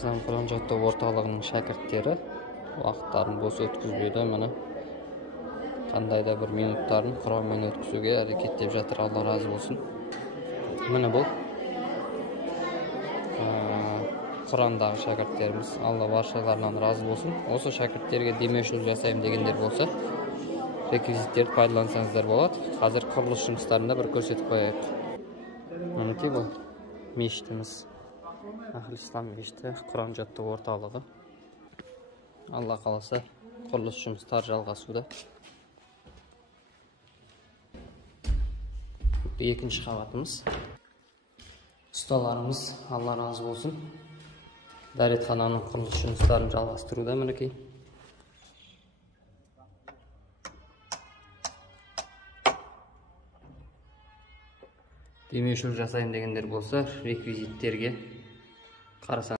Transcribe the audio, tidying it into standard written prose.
Ислам Құран жаттығу орталығының шәкірттері уақыттарын бос өткізбейді. Міне қандай да бір минуттарын Құранмен өткізуге әрекеттеп жатыр. Алла разы болсын. Міне бұл Құрандағы шәкірттеріміз. Алла баршаларынан разы болсын. Осы шәкірттерге демеушілік жасаймын дегендер болса, реквизиттерді пайдалансаңыздар болады. Қазір құрылыс жұмыстарында бір көрсетіп қояйық. Мінекей бұл мешітіміз. Ахл-Ислам мешіті, Құран жаттығу орталығы. Алла қаласа құрылыс жұмыстары жалғасуда. Екінші қабатымыз. Ұсталарымыз Алла разы болсын. Дәретхананың құрылыс жұмыстарын жалғастыруда мінекей. Демеушілік жасайын дегендер болса, реквизиттерге қарасаңыз.